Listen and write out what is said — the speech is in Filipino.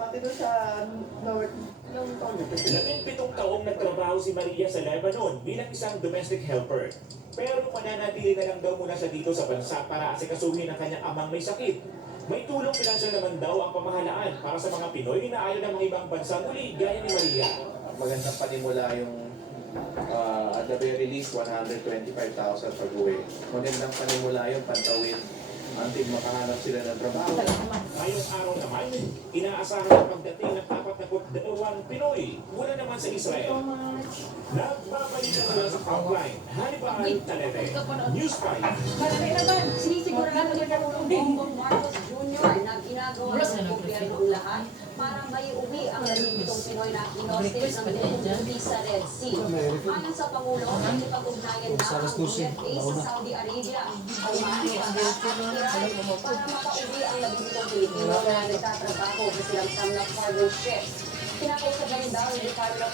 pati doon sa North, yung taon. 17 taong nagtrabaho si Maria sa Lebanon bilang isang domestic helper. Pero mananatili na lang daw muna siya dito sa bansa para asikasuhin ang kanyang amang may sakit. May tulong pinansyal naman daw ang pamahalaan para sa mga Pinoy na ayaw ng mga ibang bansa muli gaya ni Maria. Magandang panimula yung at the very least 125,000 pag-uwi. Magandang panimula yung pantawid until makahanap sila ng trabaho. Ngayong araw naman, inaasahan ang pagdating ng 42 Pinoy mula naman sa Israel. Nagbabalik na mula sa Frontline, Hannibal Talete, News 5. Marami naman, sinisiguro natin yung katulong din. Bongbong Marcos Jr. na ginagawa ng gobyerno ang lahat para may uwi ang 17 Pinoy na inostage ng duty sa Red Sea. Ayon sa Pangulo, nakipag-ugnayan na ang DFA sa Saudi Arabia. Umahan sa Iran para makauwi ang 17 Pilipino na nagtatrabaho sa silang samlang cargo ship. Kinakausap na rin daw ng Department of